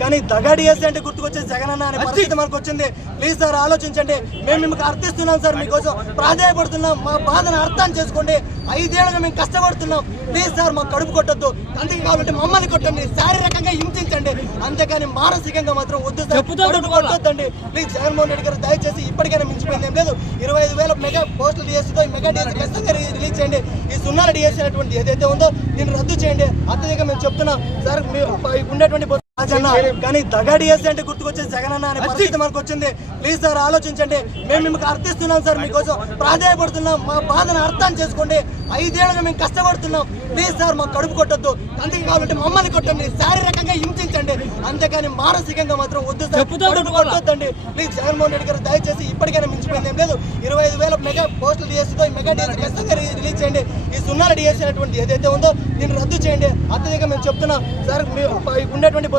కానీ దగాడి వేస్తే అంటే గుర్తుకొచ్చేది అన్న అనే పరిస్థితి మనకు వచ్చింది. ప్లీజ్ సార్ ఆలోచించండి. మేము మిమ్మల్ని అర్థిస్తున్నాం సార్ మీకోసం. ప్రాధాయపడుతున్నాం. మా బాధను అర్థం చేసుకోండి. ఐదేళ్ళుగా మేము కష్టపడుతున్నాం. ప్లీజ్ సార్ మాకు కడుపు కొట్టద్దు. అందుకే కావాలంటే మమ్మల్ని కొట్టండి. శారీరక అంతేకాని మానసికంగా మాత్రం వద్దు కొట్టొద్దండి ప్లీజ్ జగన్మోహన్ రెడ్డి గారు దయచేసి ఇప్పటికైనా మించిపోయింది ఏం లేదు. ఇరవై ఐదు వేల మెగా పోస్టులు డిఎస్సీతో ఈ మెగా డిఎస్సీ ఖచ్చితంగా రిలీజ్ చేయండి. ఈ సున్నాల డిఎస్సీ అనేటువంటి ఏదైతే ఉందో దీన్ని రద్దు చేయండి. అత్యధికంగా మేము చెప్తున్నాం సార్ మీరు ఉండేటువంటి రాజన్న కానీ దగా డిఎస్సీ అంటే గుర్తుకొచ్చేది జగన్ అన్న అనే పరిస్థితి మనకు వచ్చింది. ప్లీజ్ సార్ ఆలోచించండి. మేము మీకు అర్థిస్తున్నాం సార్ మీకోసం. ప్రాధాయపడుతున్నాం మా బాధను అర్థం చేసుకోండి. ఐదేళ్ళుగా మేము కష్టపడుతున్నాం. ప్లీజ్ సార్ మాకు కడుపు కొట్టొద్దు. అందుకే కావాలంటే మమ్మల్ని కొట్టండి. హింసించండి అంతేకాని మానసికంగా మాత్రం వద్దు కొట్టొద్దండి ప్లీజ్ జగన్మోహన్ రెడ్డి గారు దయచేసి ఇప్పటికైనా మించిపోయింది ఏం లేదు. ఇరవై ఐదు వేల మెగా పోస్టులు ఈ మెగా ఖచ్చితంగా రిలీజ్ చేయండి. ఈ సున్నాల డిఎస్సీ అనేటువంటి ఏదైతే ఉందో దీన్ని రద్దు చేయండి. అత్యధికంగా మేము చెప్తున్నాం. సార్ మీరు ఉండేటువంటి